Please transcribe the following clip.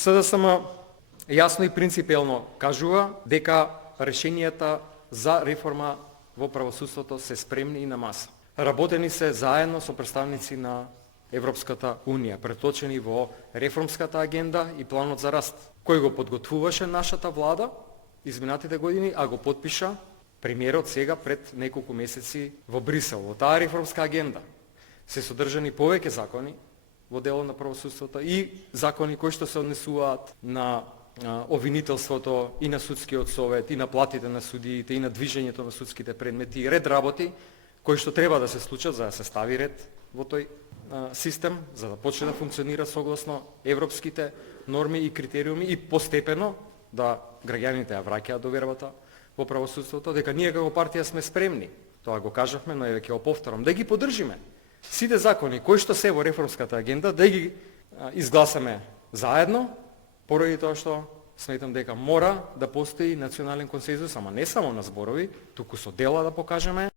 СДСМ јасно и принципелно кажува дека решенијата за реформа во правосудството се спремни и на маса. Работени се заедно со представници на Европската Унија, преточени во реформската агенда и планот за раст, кој го подготвуваше нашата влада изминатите години, а го потпиша премиерот сега пред неколку месеци во Брисел. Во таа реформска агенда се содржани повеќе закони во делот на правосудството и закони кои што се однесуваат на обвинителството и на судскиот совет, и на платите на судиите, и на движењето на судските предмети, и ред работи кои што треба да се случат за да се стави ред во тој систем, за да почне да функционира согласно европските норми и критериуми и постепено да граѓаните ја враќаат довербата во правосудството, дека ние како партија сме спремни, тоа го кажавме, но еве ќе го повторам, да ги поддржиме сите закони кои што се во реформската агенда, да ги изгласаме заедно, поради тоа што сметам дека мора да постои национален консензус, ама не само на зборови, туку со дела да покажеме